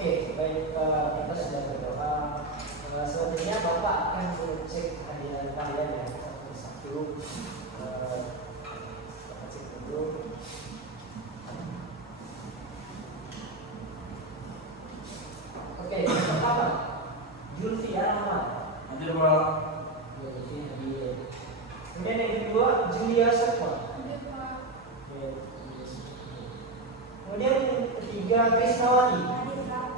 Oke, baik, kita sudah berdoa. Selanjutnya Bapak akan mengecek kehadiran kalian ya satu-satu. Kita cek dulu. Oke, pertama Julfi Rahman. Hadir Pak. Ya, Julfi hadir. Kemudian yang kedua Julia Sokwa. Hadir Pak. Kemudian yang ketiga Krisnawati. Hadir Pak.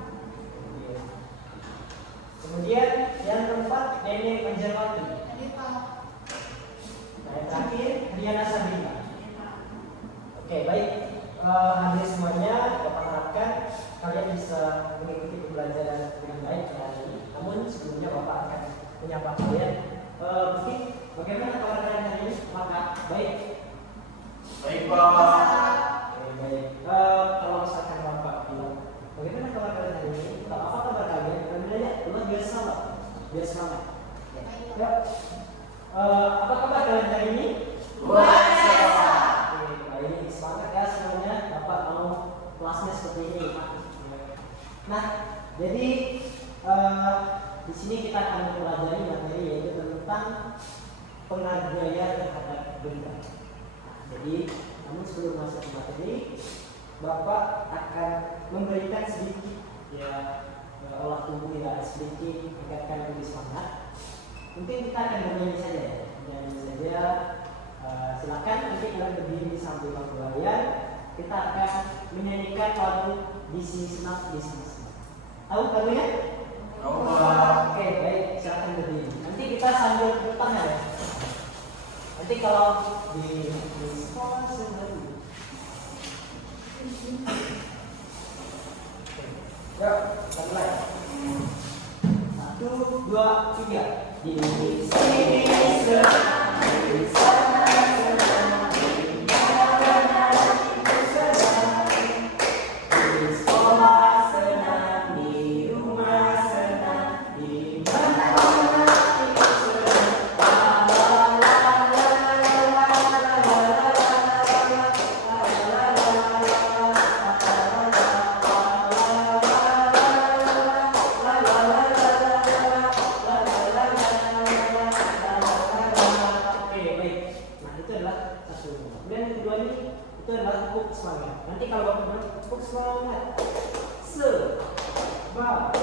Kemudian yang keempat Nenek Manjarwati. Hadir Pak. Nah, yang terakhir Riana Sabrina. Hadir Pak. Oke, baik. Hadir semuanya, Bapak harapkan kalian bisa mengikuti pembelajaran dengan baik hari ini. Namun sebelumnya Bapak akan menyapa kalian. Mungkin bagaimana kabar kalian hari ini? Maka baik. Baik Pak. Oke, baik. Kalau misalkan Bapak bilang, bagaimana kabar kalian hari ini? Apa kabar kalian? Kalian luar biasa Pak. Biar semangat. Ya. Apa kabar kalian hari ini? Luar biasa. Oke, baik. Semangat ya semuanya. Bapak mau kelasnya seperti ini. Nah, jadi di sini kita akan mempelajari materi yaitu tentang penghargaan terhadap benda. Jadi, namun sebelum masuk ke materi, Bapak akan memberikan sedikit ya olah tubuh ya sedikit agar kalian lebih semangat. Mungkin kita akan bernyanyi saja ya, bernyanyi saja. Silakan nanti kalian berdiri sambil bangku kalian. Kita akan menyanyikan lagu This Is Not This Is Not. Tahu lagunya? Tahu Pak. Oke, baik, silakan berdiri. Nanti kita sambil tepuk tangan ya. Nanti kalau di sekolah sendiri. Yuk, kita mulai. 1, 2, 3. Di sini senang, di sana senang, di mana itu senang. Di sekolah senang, di rumah senang, di mana-mana itu senang. Oke, baik. Nah, itu adalah satu. Kemudian yang kedua ini itu adalah tepuk semangat. Nanti kalau Bapak bilang tepuk semangat, semangat,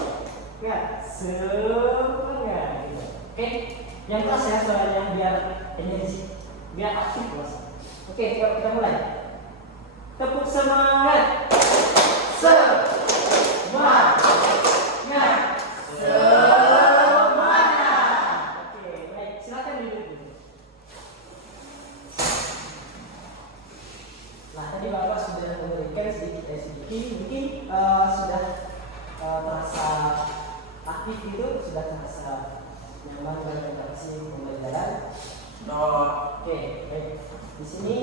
semangat. Gitu. Oke, yang keras ya soalnya biar energi, biar aktif bos. Oke, yuk kita mulai. Tepuk semangat, semangat, semangat. Oke, baik. Silakan duduk dulu. Nah, tadi Bapak sudah memberikan sedikit, mungkin sudah terasa aktif itu, sudah terasa nyaman dengan interaksi pembelajaran. Oke, baik. Di sini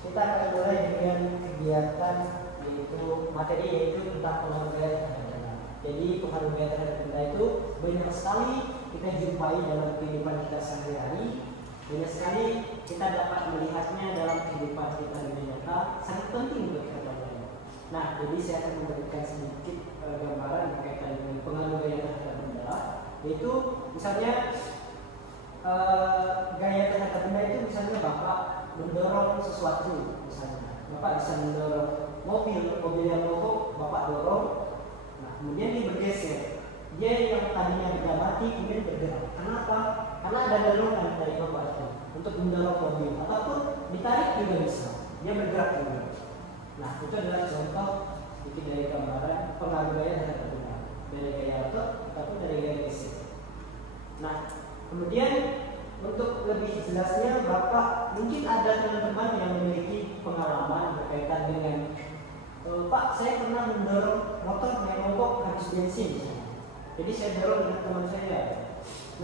kita akan mulai dengan kegiatan yaitu materi yaitu tentang penghargaan terhadap benda. Jadi penghargaan terhadap benda itu banyak sekali kita jumpai dalam kehidupan kita sehari-hari. Banyak sekali kita dapat melihatnya dalam kehidupan kita di nyata, sangat penting untuk kita pelajari. Nah, jadi saya akan memberikan sedikit gambaran berkaitan dengan pengaruh gaya terhadap benda, yaitu misalnya gaya terhadap benda itu misalnya Bapak mendorong sesuatu, misalnya Bapak bisa mendorong mobil yang mogok Bapak dorong, nah kemudian dia bergeser. Dia yang tadinya tidak mati kemudian bergerak. Kenapa? Karena ada dorongan dari Bapak itu untuk mendorong mobil ataupun ditarik juga bisa. Dia bergerak juga. Nah, itu adalah contoh sedikit dari gambaran pengaruh gaya terhadap benda. Dari gaya otot ataupun dari gaya geser. Nah, kemudian untuk lebih jelasnya Bapak mungkin ada teman-teman yang memiliki pengalaman berkaitan dengan Pak, saya pernah mendorong motor yang mogok habis bensin. Jadi saya dorong dengan teman saya.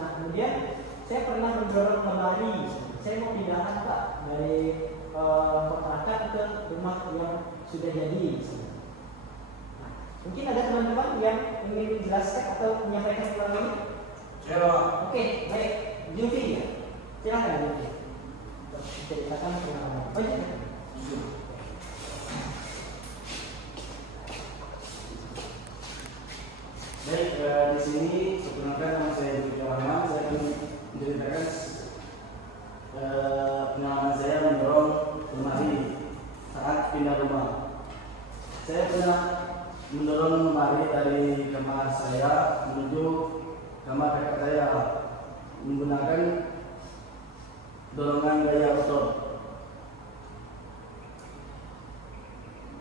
Nah, kemudian saya pernah mendorong lemari. Saya mau pindahan Pak dari kontrakan ke rumah yang sudah jadi. Nah, mungkin ada teman-teman yang ingin menjelaskan atau menyampaikan ulang ini? Ya. Oke, baik. Julfi ya. Silakan Julfi. Ceritakan pengalaman. Oh iya. di sini sebenarnya nama saya Budi Rahman. Saya akan menceritakan pengalaman saya mendorong lemari saat pindah rumah. Saya pernah mendorong lemari dari kamar saya menuju kamar kakak saya menggunakan dorongan gaya otot.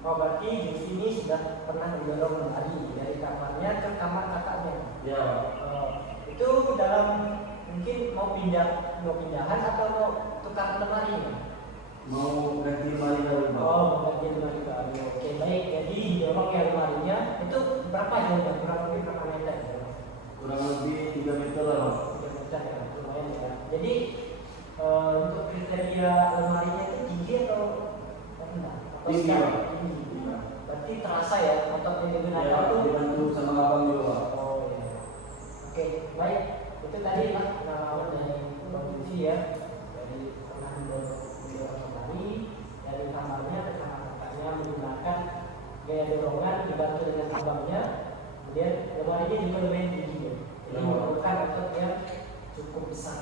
Oh, berarti di sini sudah pernah mendorong lemari dari kamarnya ke kamar kakaknya. Ya, Itu dalam mungkin mau pindahan atau mau tukar lemari? mau ganti lemari baru, Pak. Oh, ganti lemari baru. Oke, baik. Jadi dorong ya lemarinya itu berapa jauhnya? Kurang lebih berapa meter? Kurang lebih 3 meter lah, Pak. 3 meter ya, lumayan ya. Jadi untuk kriteria lemarinya itu tinggi atau rendah? Atau Tinggi, sedang? Pak. Tinggi. Berarti terasa ya otot yang digunakan Ya, itu. dibantu sama abang juga, Pak. Oh iya. Oke, baik. Itu tadi lah pengalaman dari Bang Yufi ya. Dari pernah mendorong lemari dari kamarnya ke kamar kakaknya menggunakan gaya dorongan dibantu dengan abangnya. Kemudian lemarinya juga lumayan tinggi ya. Jadi memerlukan otot yang cukup besar.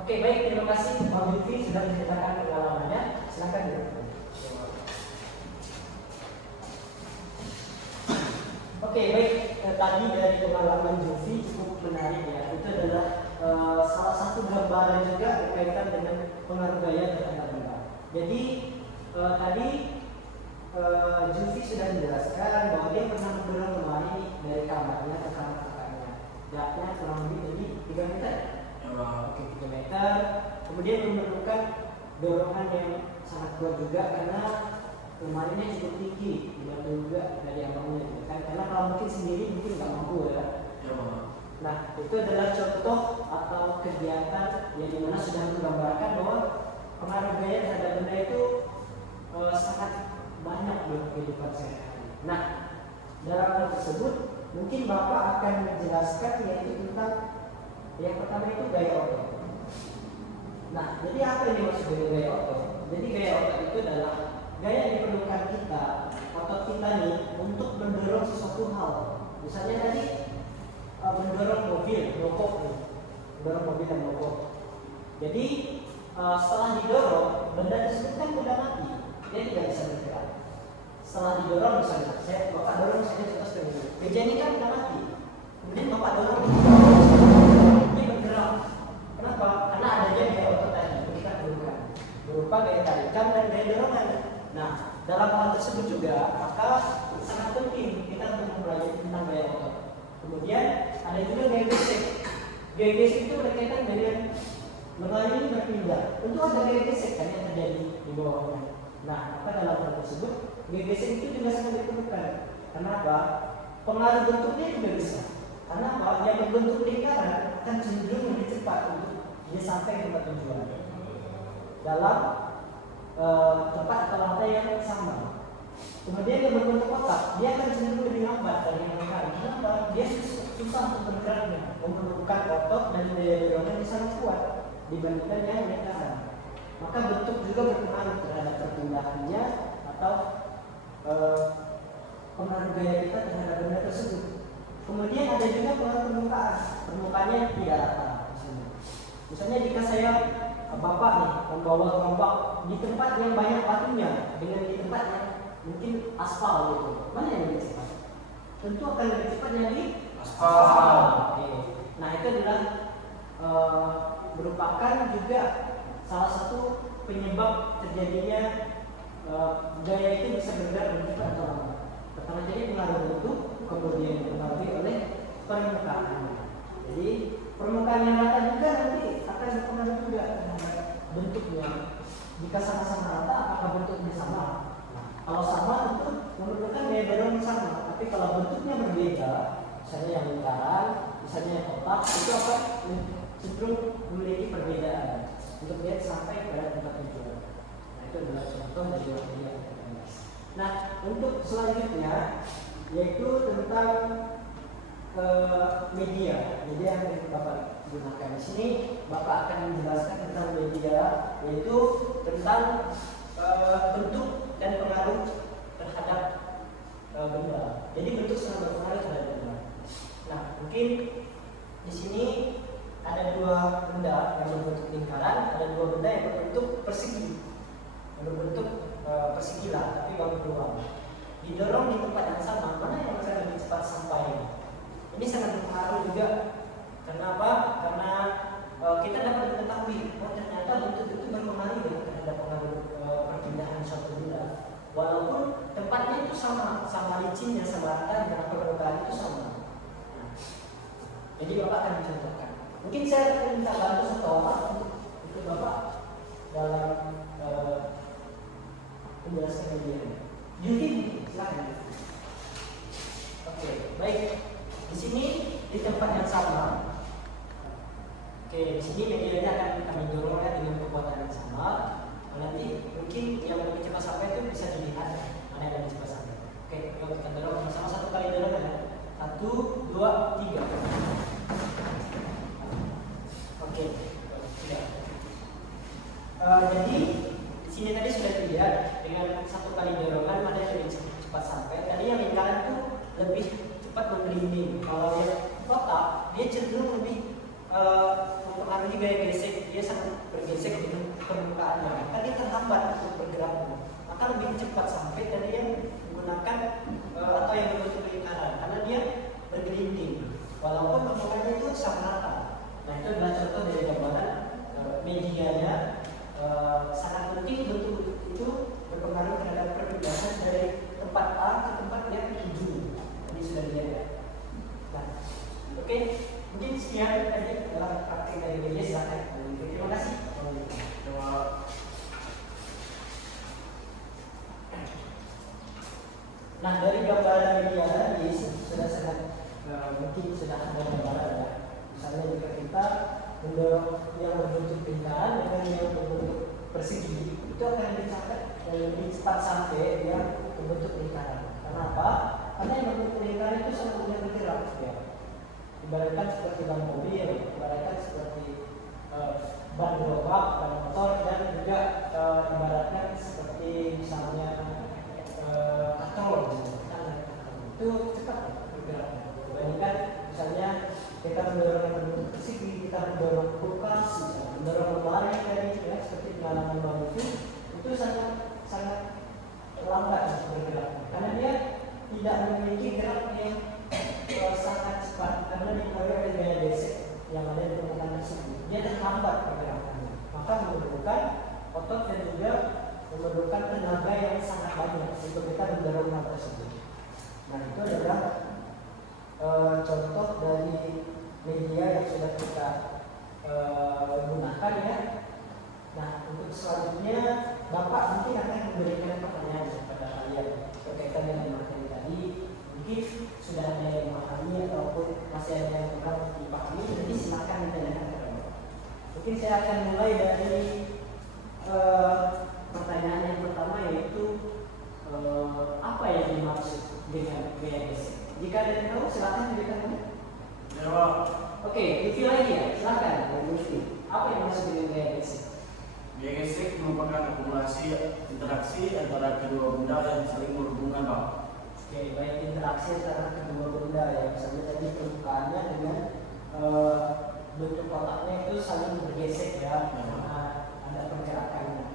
Oke, baik. Terima kasih Bang Yufi sudah menceritakan pengalamannya. Silakan ya. Oke, baik. Tadi dari pengalaman Jufi cukup menarik ya. Itu adalah salah satu gambaran juga berkaitan dengan pengaruh gaya terhadap benda. Jadi tadi Jufi sudah menjelaskan bahwa dia pernah mendorong lemari dari kamarnya ke kamar kakaknya. Jaraknya kurang lebih jadi 3 meter. Ya, Pak. Oke, 3 meter. Kemudian memerlukan dorongan yang sangat kuat juga karena lemarinya cukup tinggi, dibantu juga dari abangnya gitu kan. Karena kalau mungkin sendiri mungkin nggak mampu ya. Ya, Pak. Nah, itu adalah contoh atau kegiatan yang dimana sudah menggambarkan bahwa pengaruh gaya terhadap benda itu sangat banyak dalam kehidupan sehari-hari. Nah, dalam hal tersebut mungkin Bapak akan menjelaskan yaitu tentang yang pertama itu gaya otot. Nah, jadi apa yang dimaksud dengan gaya otot? Jadi gaya otot itu adalah gaya yang diperlukan kita, otot kita nih untuk mendorong sesuatu hal. Misalnya tadi mendorong mobil, mogok nih, mendorong mobil dan mogok. Jadi setelah didorong, benda tersebut kan udah mati, dia tidak bisa bergerak. Setelah didorong misalnya, bapak dorong misalnya contoh seperti ini, meja ini kan udah mati, kemudian bapak dorong, dia bergerak. Kenapa? Karena adanya gaya otot tadi kita perlukan, berupa gaya tarikan dan gaya dorongan. Nah, dalam hal tersebut juga maka sangat penting kita untuk mempelajari tentang gaya otot. Kemudian ada juga gaya gesek. Gaya gesek itu berkaitan dengan lemari ini berpindah. Tentu ada gaya gesek kan yang terjadi di bawahnya. Nah, maka dalam hal tersebut gaya gesek itu juga sangat diperlukan. Kenapa? Pengaruh bentuknya juga bisa. Karena apa? Yang berbentuk lingkaran akan cenderung lebih cepat untuk dia sampai ke tempat tujuan. Dalam tempat atau lantai yang sama. Kemudian yang berbentuk kotak, dia akan cenderung lebih lambat dari yang lingkaran. Kenapa? Dia susah untuk bergeraknya, memerlukan otot dan daya dorongan yang sangat kuat dibandingkan yang lingkaran. Maka bentuk juga berpengaruh terhadap perpindahannya atau pengaruh gaya kita terhadap benda tersebut. Kemudian ada juga pengaruh permukaan, permukaannya tidak rata. Misalnya jika saya bapak nih membawa gerobak di tempat yang banyak batunya dengan di tempat yang mungkin aspal gitu, mana yang lebih cepat? Tentu akan lebih cepat yang di Aspal. Oke. Nah itu adalah merupakan juga salah satu penyebab terjadinya gaya itu bisa bergerak lebih cepat atau lambat. Pertama jadi pengaruh bentuk, kemudian dipengaruhi oleh permukaan. Jadi permukaan yang rata juga nanti akan berpengaruh juga terhadap bentuknya. Jika sama-sama rata, apakah bentuknya sama? Nah, kalau sama tentu memerlukan gaya dorong yang sama. Tapi kalau bentuknya berbeda, misalnya yang lingkaran, misalnya yang kotak, itu akan cenderung memiliki perbedaan untuk dia sampai pada tempat tujuan. Nah itu adalah contoh dari yang kita bahas. Nah untuk selanjutnya yaitu tentang media yang Bapak gunakan di sini. Bapak akan menjelaskan tentang media, yaitu tentang bentuk dan pengaruh terhadap benda. Jadi bentuk sangat berpengaruh terhadap benda. Nah, lingkaran, ada dua benda yang berbentuk persegi, persegi lah, tapi baru peluang. Didorong di tempat yang sama, mana yang akan lebih cepat sampai? Ini sangat berpengaruh juga. Kenapa? Karena kita dapat mengetahui, ternyata bentuk itu berpengaruh ya terhadap pengaruh perpindahan suatu benda. Walaupun tempatnya itu sama licinnya, sama ratanya, permukaan itu sama. Nah, jadi Bapak akan mencontohkan. Mungkin saya akan minta bantu satu orang untuk ikut Bapak dalam menjelaskan ini. Yudi, silakan. Oke, baik. Di sini di tempat yang sama. Oke, di sini medianya akan kami dorongnya dengan kekuatan yang sama. Nanti mungkin yang lebih cepat sampai itu bisa dilihat mana yang lebih cepat sampai. Oke, yuk kita dorong sama satu kali dorong ya. 1, 2, 3. Oke, sudah. Jadi di sini tadi sudah dilihat dengan satu kali dorongan mana yang lebih cepat sampai. Tadi yang lingkaran itu lebih cepat memberinding. Kalau yang kotak dia cenderung lebih mempengaruhi gaya gesek, dia sangat bergesek dengan permukaannya, maka dia terhambat untuk bergeraknya, maka lebih cepat sampai dari yang menggunakan atau yang berbentuk lingkaran, karena dia bergelinding, walaupun permukaannya itu sama rata. Nah itu adalah contoh dari gambaran medianya. Sangat penting bentuk itu berpengaruh terhadap perpindahan dari tempat A ke tempat yang tuju. Ini sudah dilihat ya. Nah, oke. Mungkin sekian tadi adalah praktik dari media. Silakan. Terima kasih. Nah dari gambaran media tadi sudah sangat mungkin sudah ada gambaran ya. Misalnya jika kita mendorong yang berbentuk lingkaran dengan yang berbentuk persegi, itu akan dicapai lebih cepat sampai yang berbentuk lingkaran. Kenapa? Karena yang berbentuk lingkaran itu sangat mudah bergerak ya. Ibaratkan seperti ban mobil, ibaratkan seperti ban gerobak, ban motor, dan juga ibaratkan seperti misalnya katrol, itu cepat bergeraknya. Dibandingkan misalnya kita mendorong yang berbentuk persegi, kita mendorong kulkas, mendorong lemari dari ya, seperti pengalaman bambu itu sangat lambat bergerak, karena dia tidak memiliki gerak yang sangat cepat, karena dipengaruhi oleh gaya gesek yang ada di permukaan tersebut. Dia terhambat pergerakannya, maka memerlukan otot dan juga memerlukan tenaga yang sangat banyak untuk kita mendorong hal tersebut. Nah itu adalah contoh dari media yang sudah kita gunakan ya. Nah untuk selanjutnya Bapak mungkin akan memberikan pertanyaan kepada kalian berkaitan dengan materi tadi. Mungkin sudah ada yang memahami ataupun masih ada yang kurang dipahami, jadi silakan ditanyakan kepada Bapak. Mungkin saya akan mulai dari pertanyaan yang pertama, yaitu apa yang dimaksud dengan gaya gesek? Jika ada yang tahu silakan berikan. Jawab. Oke, review lagi ya, silakan. Apa yang dimaksud dengan gaya gesek? Gaya gesek merupakan akumulasi interaksi antara kedua benda yang saling berhubungan, Pak. Oke, baik, interaksi antara kedua benda ya, misalnya tadi permukaannya dengan bentuk kotaknya itu saling bergesek ya, karena ada pergerakannya.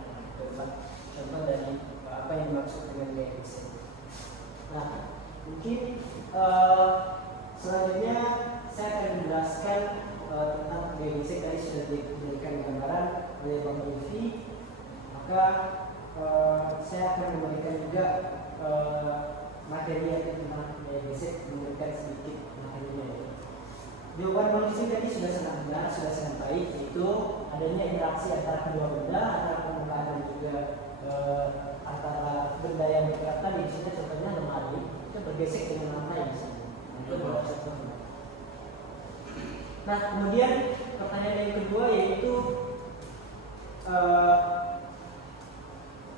Contoh dari apa yang dimaksud dengan gaya gesek. Nah, mungkin selanjutnya saya akan menjelaskan tentang gaya gesek. Tadi sudah diberikan gambaran oleh Bang Rifki, maka saya akan memberikan juga materi yang tentang gaya gesek, memberikan sedikit materinya. Jawaban Bang Rifki tadi sudah sangat benar, sudah sangat baik, yaitu adanya interaksi antara kedua benda, antara permukaan dan juga antara benda yang bergerak tadi. Misalnya contohnya lemari itu bergesek dengan lantai misalnya. Itu adalah contohnya. Nah kemudian pertanyaan yang kedua yaitu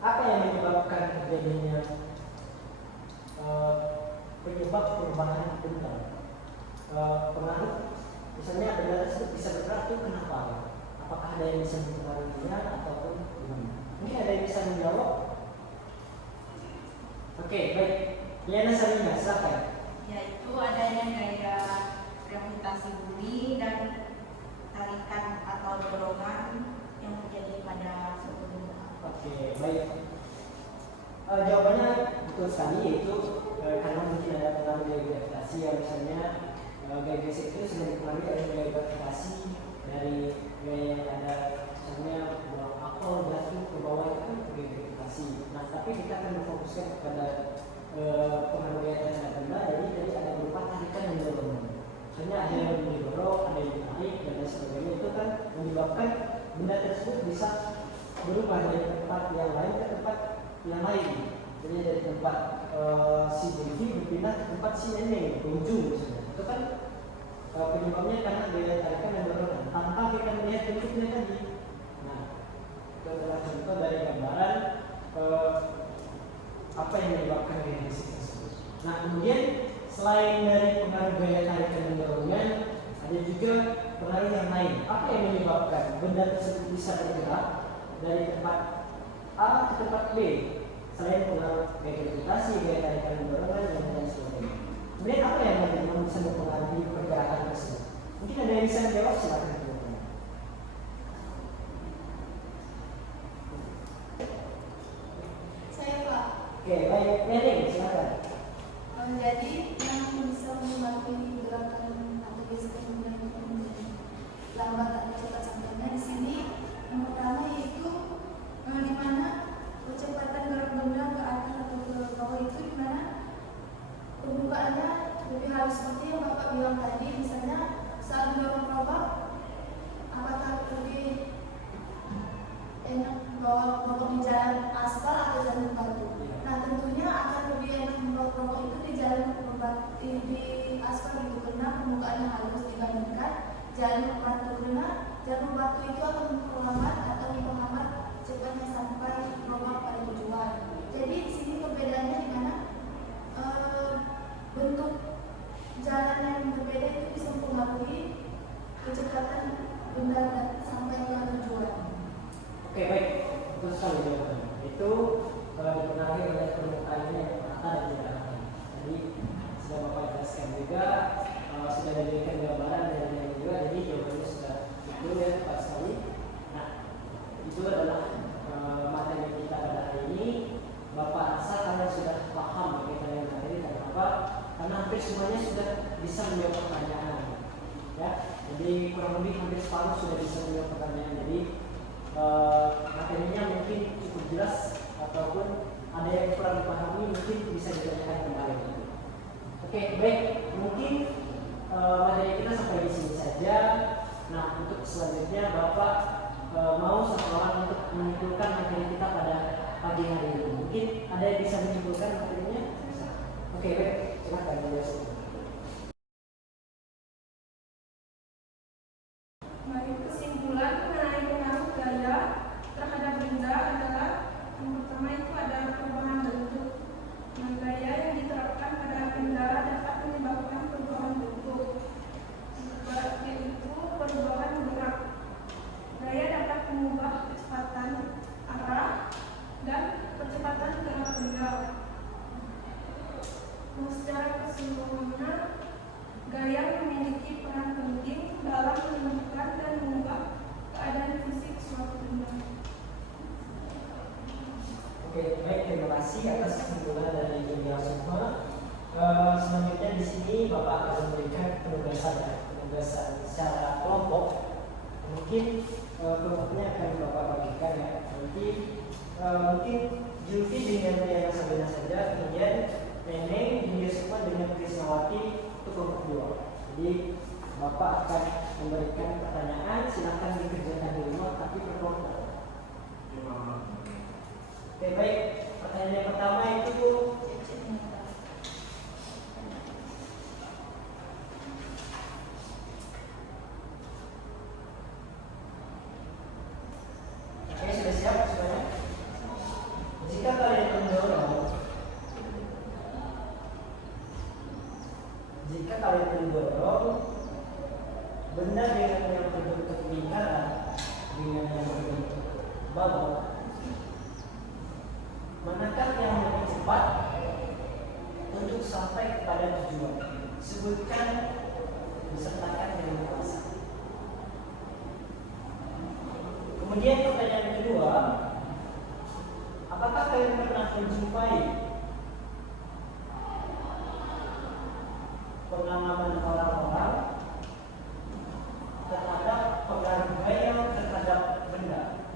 apa yang menyebabkan terjadinya penyebab perubahan benda? Pengaruh, misalnya benda tersebut bisa bergerak itu kenapa? Apakah ada yang bisa mempengaruhinya ataupun gimana? Mungkin ada yang bisa menjawab? Oke, baik. Liana Sarina, silakan. Yaitu adanya gaya gravitasi bumi dan tarikan atau dorongan yang terjadi pada suatu benda. Oke, baik. Jawabannya betul sekali, yaitu karena mungkin ada pengaruh dari gravitasi ya, misalnya gaya gesek itu sudah dipengaruhi oleh gaya gravitasi dari gaya yang ada, misalnya buang apel jatuh ke bawah itu kan gaya gravitasi. Nah, tapi kita akan memfokuskan kepada pengaruh gaya terhadap benda, jadi ada berupa tarikan yang mendorong. Misalnya ada yang mendorong, ada yang menarik dan lain sebagainya, itu kan menyebabkan benda tersebut bisa berubah dari tempat yang lain ke tempat yang lain. Jadi dari tempat si Devi berpindah ke tempat si Neneng, ujung misalnya. Itu kan penyebabnya karena gaya tarikan dan dorongan tanpa kita melihat bentuknya tadi. Nah, itu adalah contoh dari gambaran apa yang menyebabkan gaya gesek tersebut. Nah, kemudian selain dari pengaruh gaya tarikan dan dorongan, ada juga pengaruh yang lain. Apa yang menyebabkan benda tersebut bisa bergerak dari tempat A ke tempat B, selain pengaruh gaya gravitasi, gaya tarikan dan dorongan dan lain sebagainya. Kemudian apa yang bisa mempengaruhi pergerakan tersebut? Mungkin ada yang bisa menjawab, silakan. Saya Pak. Oke, baik, Neneng, silakan. Jadi yang bisa membantu gerakan atau gesek benda itu menjadi lambat atau cepat sampainya di sini yang pertama yaitu di mana kecepatan gerak benda ke atas atau ke bawah itu di mana pembukaannya lebih halus seperti yang Bapak bilang tadi, misalnya saat mendorong robot apakah lebih enak bawa robot di jalan aspal atau jalan batu. Nah, tentunya akan lebih enak membawa robot itu di jalan di aspal itu karena pembukaannya halus dibandingkan jalan batu, karena jalan batu itu akan memperlambat atau menghambat cepatnya sampai robot pada tujuan. Jadi di sini perbedaannya di mana bentuk jalan yang berbeda itu bisa mempengaruhi kecepatan benda sampai ke tujuan. Oke, baik, betul sekali jawabannya. Itu dipengaruhi oleh permukaannya yang rata dan tidak rata. Jadi sudah Bapak jelaskan juga, sudah diberikan gambaran dari yang juga, jadi jawabannya sudah itu ya tepat sekali. Nah, itu adalah materi kita pada hari ini. Bapak rasa kalian sudah paham berkaitan dengan materi dan apa? Karena hampir semuanya sudah bisa menjawab pertanyaan. Ya, jadi kurang lebih hampir separuh sudah bisa menjawab pertanyaan. Jadi materinya mungkin cukup jelas ataupun ada yang kurang dipahami mungkin bisa ditanyakan kembali. Oke, baik, mungkin materi kita sampai di sini saja. Nah, untuk selanjutnya Bapak mau seseorang untuk menyimpulkan materi kita pada pagi hari ini. Mungkin ada yang bisa menyimpulkan materinya? Bisa. Oke, baik, silakan menjelaskan. Mari kesimpulan mengenai pengaruh gaya terhadap benda adalah yang pertama itu ada perubahan bentuk. Nah, gaya yang diterapkan pada benda dapat menyebabkan perubahan bentuk. Yaitu perubahan gerak. Gaya dapat mengubah kecepatan arah dan kecepatan gerak benda. Nah, secara keseluruhannya gaya memiliki peran penting dalam menentukan dan mengubah keadaan fisik suatu benda. Oke, baik, terima kasih atas kesimpulan dari Julia semua. Selanjutnya di sini Bapak akan memberikan penugasan secara kelompok. Mungkin kelompoknya akan Bapak bagikan ya. Mungkin Julfi dengan Diana Sabina saja, kemudian Neneng, Julia semua dengan Krisnawati itu kelompok 2. Jadi Bapak akan memberikan pertanyaan, silakan dikerjakan di rumah tapi per kelompok. Oke, baik, pertanyaan yang pertama itu oke, sudah siap semuanya? Jika kalian mendorong benda dengan yang berbentuk lingkaran dengan yang berbentuk bubble, manakah yang lebih cepat untuk sampai kepada tujuan? Sebutkan, disertakan dengan bahasa. Kemudian pertanyaan kedua, apakah kalian pernah menjumpai pengalaman orang-orang terhadap pengaruh gaya terhadap benda?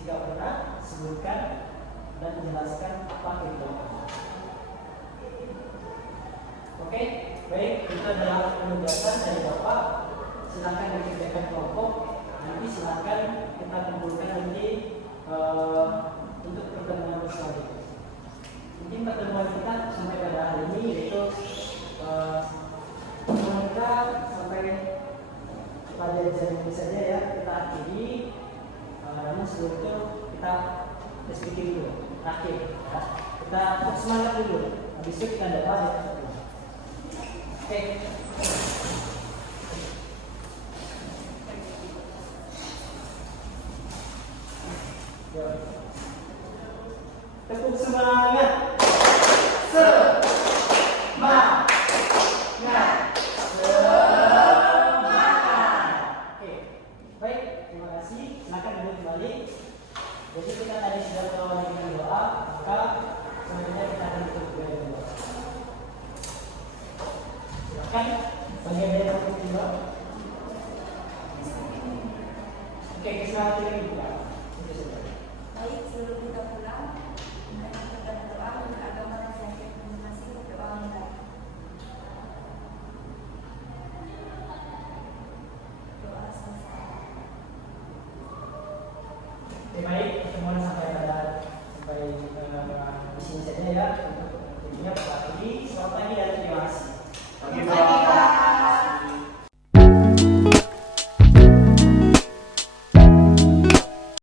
Jika pernah, sebutkan dan jelaskan apa itu. Oke, baik, itu adalah penugasan dari Bapak. Silakan dikerjakan kelompok. Nanti silakan kita kumpulkan nanti untuk pertemuan selanjutnya. Mungkin pertemuan kita sampai pada hari ini yaitu kita sampai pelajaran ini saja ya, kita akhiri. Namun sebelum itu kita sedikit dulu terakhir ya. Kita semangat dulu, habis itu kita dapat ya. Oke. Tepuk semangat. Semangat. Oke. Baik, terima kasih. Silakan duduk kembali. Jadi kita tadi sudah mengawali dengan doa, maka selanjutnya kita akan tutup dengan doa. Silakan bagi yang